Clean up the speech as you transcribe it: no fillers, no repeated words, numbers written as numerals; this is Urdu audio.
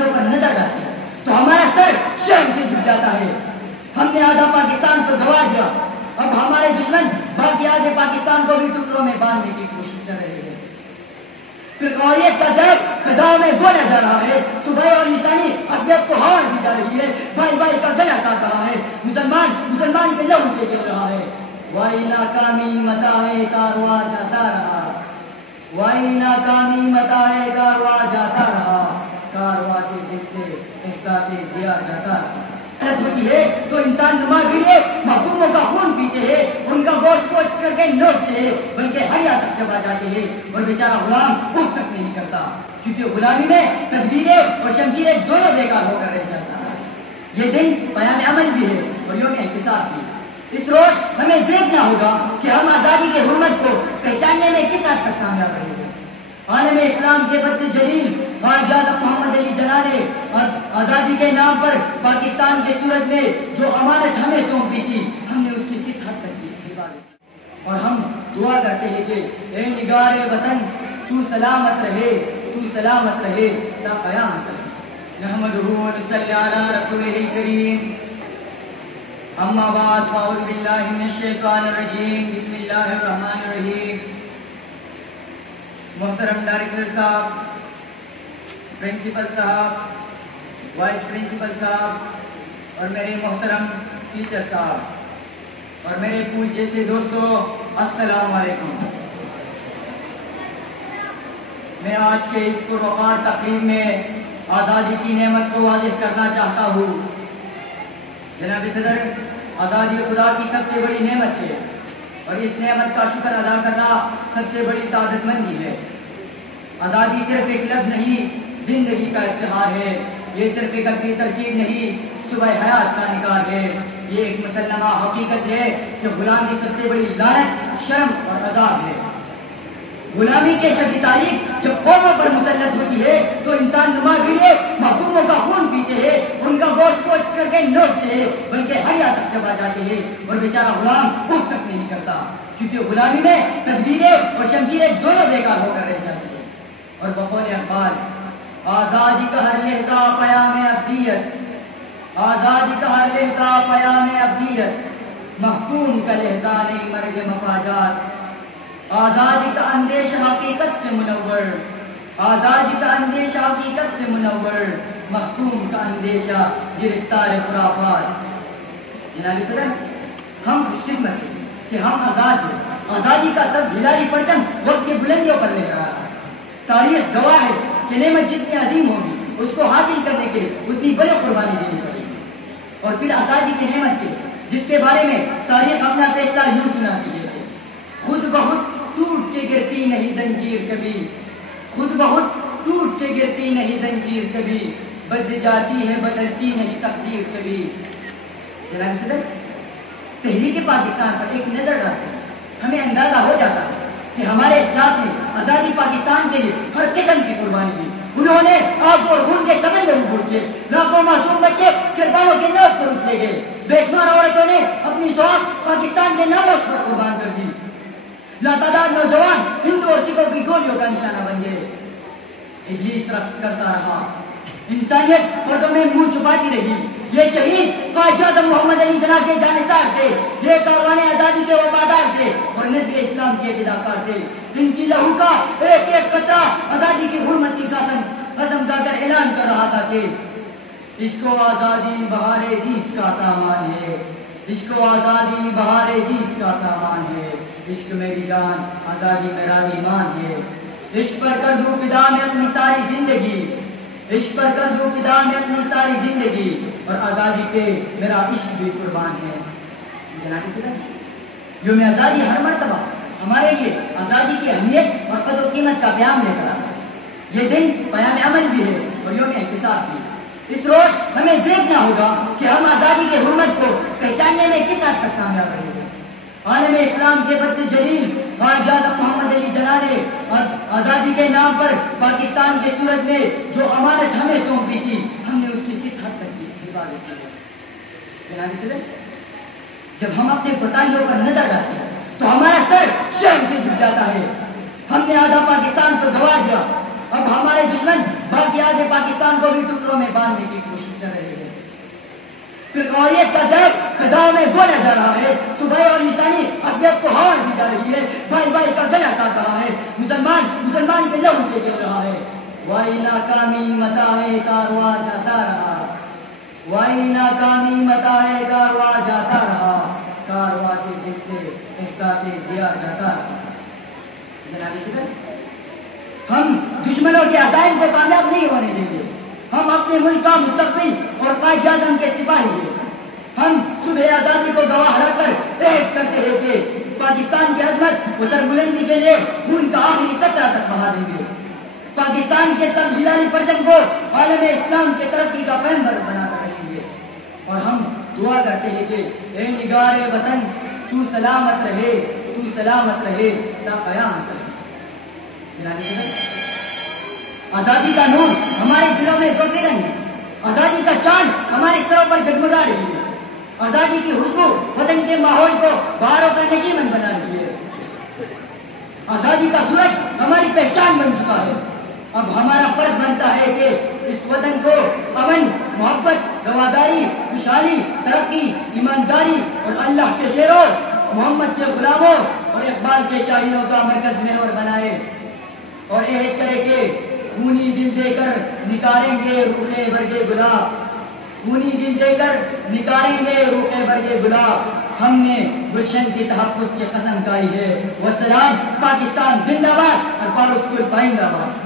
کوتاہیوں پر نظر ڈالتے ہیں تو ہمارا سر شرم سے جھک جاتا ہے. ہم نے آدھا پاکستان کو گنوا دیا. اب ہمارے دشمن باقی آدھے پاکستان کو بھی ٹکڑوں میں باندھنے کی کوشش کر رہے ہیں. فقاریت کا زہر فضاؤں میں گھولا جا رہا ہے. صوبائی اور انسانی عقلیت کو ہار دی جا رہی ہے. بھائی بھائی کا گلا کاٹ رہا ہے. مسلمان کے لہو سے گر رہا ہے. وائی ناکامی متاع کارواں جاتا رہا. وائی ناکامی متاع کارواں جاتا رہا. کارواں کے دل سے احساس دیا جاتا رہا. ہوتی ہے تو انسان نما بھیڑے محکوموں کا خون پیتے ہیں, ان کا گوشت پوشت کر کے نوچتے ہیں, بلکہ حیا تک چبا جاتے ہیں, اور بیچارہ غلام اٹھ تک نہیں کرتا, کیونکہ غلامی میں تدبیریں اور شمشیریں دونوں بیکار ہو کر رہ جاتا ہے. یہ دن پیام عمل بھی ہے اور یوم احتساب بھی. اس روز ہمیں دیکھنا ہوگا کہ ہم آزادی کے حرمت کو پہچاننے میں کس حد تک کامیاب رہے ہیں. عالم اسلام کے بدر جلیل خواجہ محمد علی جناح نے آزادی کے نام پر پاکستان کے صورت میں جو امانت ہمیں سونپی تھی, ہم نے اس کی کس حد تک کی حفاظت کی. اور ہم دعا کرتے ہیں کہ اے نگار وطن, تو سلامت رہے, تو سلامت رہے تا قیامت رہے. نحمدہ و نصلی علی رسولہ الکریم. اما بعد فاعوذ باللہ من الشیطان الرجیم. بسم اللہ الرحمن الرحیم. محترم ڈائریکٹر صاحب, پرنسپل صاحب, وائس پرنسپل صاحب اور میرے محترم ٹیچر صاحب اور میرے پھول جیسے دوستو, السلام علیکم. میں آج کے اس پروقار تقریب میں آزادی کی نعمت کو واضح کرنا چاہتا ہوں. جناب صدر, آزادی خدا کی سب سے بڑی نعمت ہے اور اس نعمت کا شکر ادا کرنا سب سے بڑی سعادت مندی ہے. آزادی صرف ایک لفظ نہیں, زندگی کا افتخار ہے. یہ صرف ایک عقلی ترکیب نہیں, صبح حیات کا نکار ہے. یہ ایک مسلمہ حقیقت ہے کہ غلامی سب سے بڑی لعنت, شرم اور عذاب ہے. غلامی کے شدید تاریخ جب قوموں پر مسلط ہوتی ہے تو انسان نما بھیڑے محکوموں کا خون پیتے ہیں, ان کا گوشت پوشت کر کے نوچتے ہیں, بلکہ حیا تک چبا جاتے ہیں, اور بیچارہ غلام اٹھ تک نہیں کرتا, کیونکہ غلامی میں تدبیریں اور شمشیریں دونوں بیکار ہو کر رہ جاتی ہیں. اور بقول اقبال, آزادی کا ہر لہجہ پیام ابدیت, آزادی کا ہر لہجہ پیام ابدیت, محکوم کا لہجہ نہیں مرگ مفاجات. آزادی کا اندیشہ حقیقت سے منور, آزادی کا اندیشہ حقیقت سے منور, محکوم کا اندیشہ گرفتار خرافات. جناب صدر, ہم خوش قسمت ہیں کہ ہم آزاد ہیں. آزادی کا سب ہلالی پرچم وقت کی بلندیوں پر لے رہا ہے. تاریخ گواہ ہے کہ نعمت جتنی عظیم ہوگی اس کو حاصل کرنے کے لیے اتنی بڑی قربانی دینی پڑے گی. اور پھر آزادی کی نعمت کے جس کے بارے میں تاریخ اپنا فیصلہ یوں سناتی ہے, خود بخود ٹوٹ کے گرتی نہیں زنجیر کبھی, خود بہت ٹوٹ کے گرتی نہیں زنجیر کبھی, بدل جاتی ہے بدلتی نہیں تقدیر کبھی. جناب صدر, تحریک پاکستان پر ایک نظر ڈالتے ہیں, ہمیں اندازہ ہو جاتا ہے کہ ہمارے اسلاف نے آزادی پاکستان کے لیے ہر قسم کی قربانی دی. انہوں نے آگ اور خون کے سمندر عبور کیے, لاکھوں معصوم بچے کربالوں کے نوک پر اٹھے گئے, بے شمار عورتوں نے اپنی سوچ پاکستان کے ناموس پر قربان کر دی. لاتعداد نوجوان ہندو اور سکھوں کی گولیوں کا نشانہ بن گئے. ابلیس رقص کرتا رہا, انسانیت پردوں میں منہ چھپاتی رہی. یہ شہید قائد اعظم محمد علی جناح کے جانثار تھے, یہ کاروان آزادی کے وفادار تھے اور نظر اسلام کے فداکار تھے. ان کی لہو کا ایک ایک قطرہ آزادی کی حرمت کی قسم کھا کر اعلان کر رہا تھا کہ عشق و آزادی بہار جیس کا سامان ہے, عشق و آزادی بہار جیس کا سامان ہے, عشق میری جان آزادی میرا ایمان ہے. عشق پر کر دوں فدا میں اپنی ساری زندگی, عشق پر کر دوں فدا میں اپنی ساری زندگی, اور آزادی پہ میرا عشق بھی قربان ہے. جناب صدر, یوم آزادی ہر مرتبہ ہمارے لیے آزادی کی اہمیت اور قدر و قیمت کا پیام لے کر آتا ہے. یہ دن پیام عمل بھی ہے اور یوم احتساب بھی. اس روز ہمیں دیکھنا ہوگا کہ ہم آزادی کے حرمت کو پہچاننے میں کس حد تک کامیاب رہے ہیں. عالم اسلام کے بدر جلیل خواجہ محمد علی جناح نے آزادی کے نام پر پاکستان کے صورت میں جو امانت ہمیں سونپی تھی, ہم نے اس کی کس حد تک کی حفاظت کی. جناب صدر, جب ہم اپنے کوتاہیوں پر نظر ڈالتے ہیں تو ہمارا سر شرم سے جھک جاتا ہے. ہم نے آدھا پاکستان کو گنوا دیا. اب ہمارے دشمن باقی آگے پاکستان کو بھی ٹکڑوں میں باندھنے کی کوشش کر رہے ہیں. فقاریت کا ذائق فضاؤں میں گولا جا رہا ہے. صبح اور لسانی عقیدت کو ہوا دی جا رہی ہے. بھائی بھائی کا گلا کاٹ رہا ہے. مسلمان کے لہو سے گر رہا ہے. وائی ناکامی متاع کارواں جاتا رہا. وائی ناکامی متاع کارواں جاتا رہا. کارواں کے دل سے احساس دیا جاتا رہا. جناب صدر، ہم دشمنوں کے عزائم کو کامیاب نہیں ہونے دیں گے. ہم اپنے ملک کا مستقبل اور قائد اعظم کے سپاہی ہیں. ہم صبح آزادی کو گواہ رکھ کر عہد کرتے ہیں کہ پاکستان کی عظمت و سربلندی کے لیے خون کا آخری قطرہ تک بہا دیں گے. پاکستان کے سب ہلالی پرچم کو عالم اسلام کے ترقی کا پیمبر بنا کر رہیں گے. اور ہم دعا کرتے ہیں کہ اے نگار وطن، تو سلامت رہے، تو سلامت رہے تا قیامت رہے. جناب صدر، آزادی کا نور ہمارے دلوں میں جھلک رہی ہے. آزادی کا چاند ہمارے سروں پر جگمگا رہی ہے. آزادی کی خوشبو وطن کے ماحول کو بہاروں کا نشیمن بنا رہی ہے. آزادی کا سورج ہماری پہچان بن چکا ہے. اب ہمارا فرض بنتا ہے کہ اس وطن کو امن، محبت، رواداری، خوشحالی، ترقی، ایمانداری اور اللہ کے شیروں، محمد کے غلاموں اور اقبال کے شاہینوں کا مرکز محور بنائے اور عہد کرے کہ خونی دل دے کر نکاریں گے روخے برگے گلاب. خونی دل دے کر نکاریں گے روخے برگے گلاب. ہم نے گلشن کی تحفظ کی قسم کھائی ہے. والسلام. پاکستان زندہ باد اور فاروق پائندہ باد.